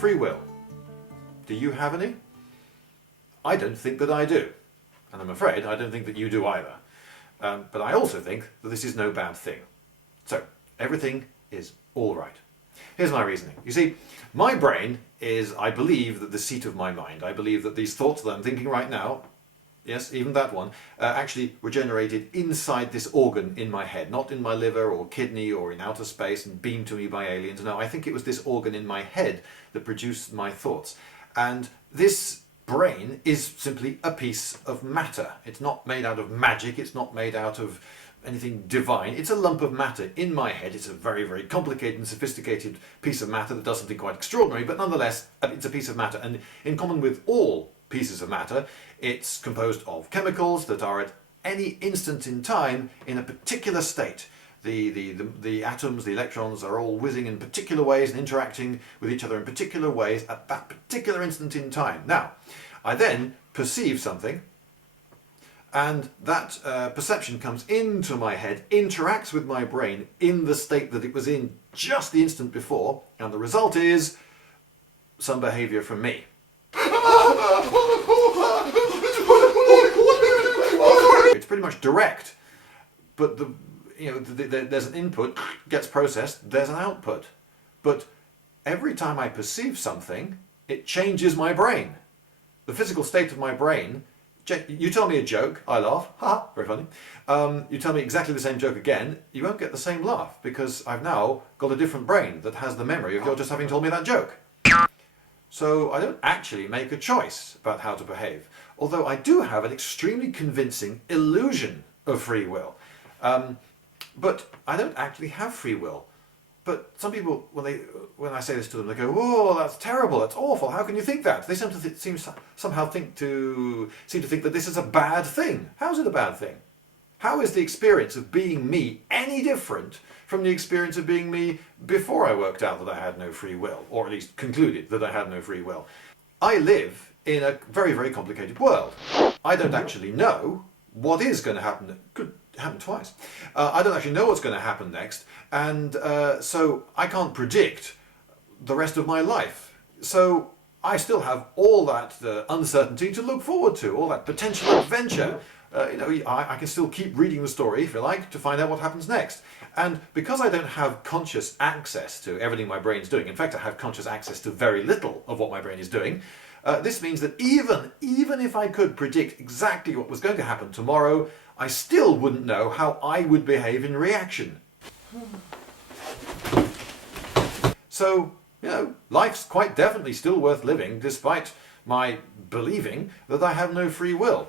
Free will. Do you have any? I don't think that I do. And I'm afraid I don't think that you do either. But I also think that this is no bad thing. So, everything is all right. Here's my reasoning. You see, my brain is, I believe, the seat of my mind. I believe that these thoughts that I'm thinking right now, yes, even that one, actually were generated inside this organ in my head, not in my liver or kidney or in outer space and beamed to me by aliens. No, I think it was this organ in my head that produced my thoughts. And this brain is simply a piece of matter. It's not made out of magic, it's not made out of anything divine. It's a lump of matter in my head. It's a very, very complicated and sophisticated piece of matter that does something quite extraordinary, but nonetheless, it's a piece of matter. And in common with all pieces of matter, it's composed of chemicals that are at any instant in time in a particular state. The atoms, the electrons are all whizzing in particular ways and interacting with each other in particular ways at that particular instant in time. Now, I then perceive something, and that perception comes into my head, interacts with my brain in the state that it was in just the instant before, and the result is some behaviour from me. It's pretty much direct, but there's an input, gets processed, there's an output. But every time I perceive something, it changes my brain. The physical state of my brain. You tell me a joke, I laugh, ha, very funny. You tell me exactly the same joke again, you won't get the same laugh, because I've now got a different brain that has the memory of your just having told me that joke. So I don't actually make a choice about how to behave, although I do have an extremely convincing illusion of free will. But I don't actually have free will. But some people, when I say this to them, they go, "Oh, that's terrible, that's awful, how can you think that?" They seem to think that this is a bad thing. How is it a bad thing? How is the experience of being me any different from the experience of being me before I worked out that I had no free will, or at least concluded that I had no free will? I live in a very, very complicated world. I don't actually know what is going to happen. Could happen twice. I don't actually know what's going to happen next, and so I can't predict the rest of my life. So I still have all that uncertainty to look forward to, all that potential adventure. I can still keep reading the story, if you like, to find out what happens next. And because I don't have conscious access to everything my brain's doing, in fact I have conscious access to very little of what my brain is doing, this means that even if I could predict exactly what was going to happen tomorrow, I still wouldn't know how I would behave in reaction. So, life's quite definitely still worth living, despite my believing that I have no free will.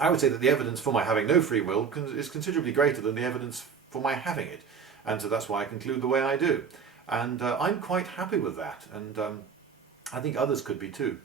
I would say that the evidence for my having no free will is considerably greater than the evidence for my having it. And so that's why I conclude the way I do. And I'm quite happy with that. And I think others could be too.